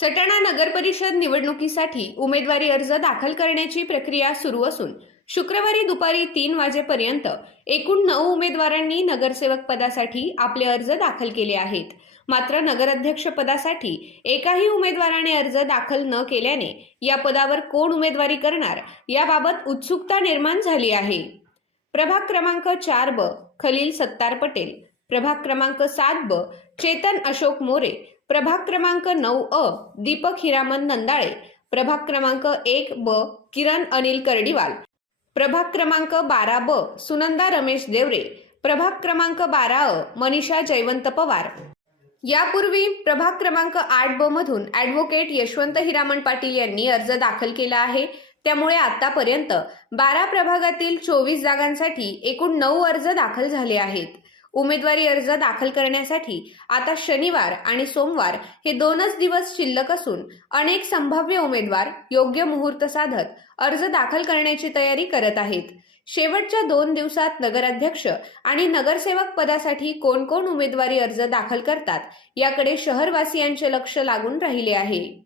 सटाणा नगर परिषद निवडणुकीसाठी उमेदवारी अर्ज दाखल करण्याची प्रक्रिया सुरू असून शुक्रवारी दुपारी तीन वाजेपर्यंत एकूण नऊ उमेदवारांनी नगरसेवक पदासाठी आपले अर्ज दाखल केले आहेत. मात्र नगराध्यक्ष पदासाठी एकाही उमेदवाराने अर्ज दाखल न केल्याने या पदावर कोण उमेदवारी करणार याबाबत उत्सुकता निर्माण झाली आहे. प्रभाग क्रमांक चार ब खलील सत्तार पटेल. प्रभाग क्रमांक सात ब चेतन अशोक मोरे. प्रभाग क्रमांक नऊ अ दीपक हिरामन नंदाळे. प्रभाग क्रमांक एक ब किरण अनिल कर्डीवाल. प्रभाग क्रमांक बारा ब सुनंदा रमेश देवरे. प्रभाग क्रमांक बारा अ मनीषा जयवंत पवार. यापूर्वी प्रभाग क्रमांक आठ ब मधून ॲडव्होकेट यशवंत हिरामण पाटील यांनी अर्ज दाखल केला आहे. त्यामुळे आतापर्यंत बारा प्रभागातील चोवीस जागांसाठी एकूण नऊ अर्ज दाखल झाले आहेत. उमेदवारी अर्ज दाखल करण्यासाठी आता शनिवार आणि सोमवार हे दोनच दिवस शिल्लक असून अनेक संभाव्य उमेदवार योग्य मुहूर्त साधत अर्ज दाखल करण्याची तयारी करत आहेत. शेवटच्या दोन दिवसात नगराध्यक्ष आणि नगरसेवक पदासाठी कोण कोण उमेदवारी अर्ज दाखल करतात याकडे शहरवासियांचे लक्ष लागून राहिले आहे.